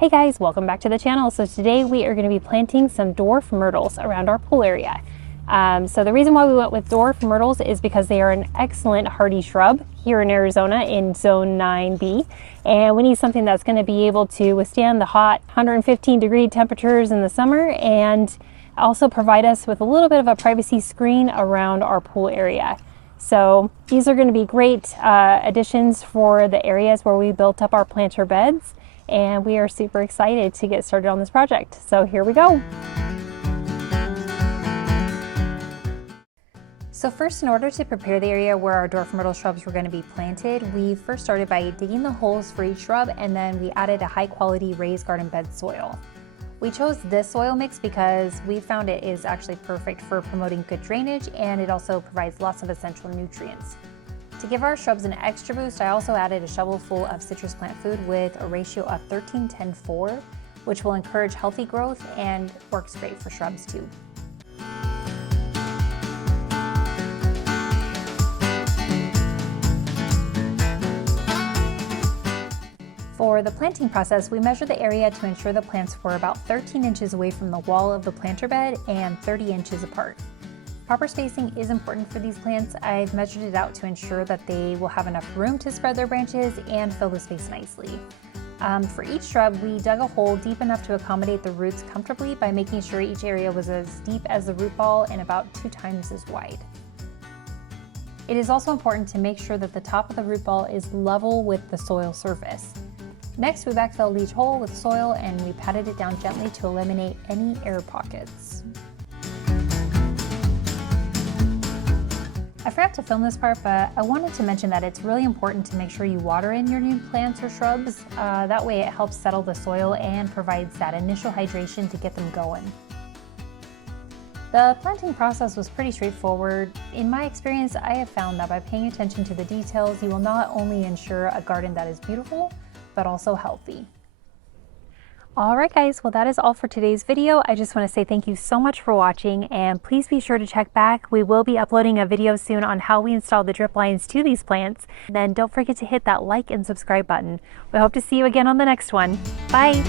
Hey guys, welcome back to the channel. So today we are going to be planting some dwarf myrtles around our pool area. So the reason why we went with dwarf myrtles is because they are an excellent hardy shrub here in Arizona in zone 9B. And we need something that's going to be able to withstand the hot 115-degree temperatures in the summer and also provide us with a little bit of a privacy screen around our pool area. So these are going to be great additions for the areas where we built up our planter beds. And we are super excited to get started on this project. So here we go. So first, in order to prepare the area where our dwarf myrtle shrubs were going to be planted, we first started by digging the holes for each shrub, and then we added a high quality raised garden bed soil. We chose this soil mix because we found it is actually perfect for promoting good drainage, and it also provides lots of essential nutrients. To give our shrubs an extra boost, I also added a shovel full of citrus plant food with a ratio of 13-10-4, which will encourage healthy growth and works great for shrubs too. For the planting process, we measured the area to ensure the plants were about 13 inches away from the wall of the planter bed and 30 inches apart. Proper spacing is important for these plants. I've measured it out to ensure that they will have enough room to spread their branches and fill the space nicely. For each shrub, we dug a hole deep enough to accommodate the roots comfortably by making sure each area was as deep as the root ball and about 2 times as wide. It is also important to make sure that the top of the root ball is level with the soil surface. Next, we backfilled each hole with soil and we patted it down gently to eliminate any air pockets. I forgot to film this part, but I wanted to mention that it's really important to make sure you water in your new plants or shrubs. That way it helps settle the soil and provides that initial hydration to get them going. The planting process was pretty straightforward. In my experience, I have found that by paying attention to the details, you will not only ensure a garden that is beautiful, but also healthy. Alright guys, well that is all for today's video. I just want to say thank you so much for watching, and please be sure to check back. We will be uploading a video soon on how we install the drip lines to these plants. And then don't forget to hit that like and subscribe button. We hope to see you again on the next one. Bye!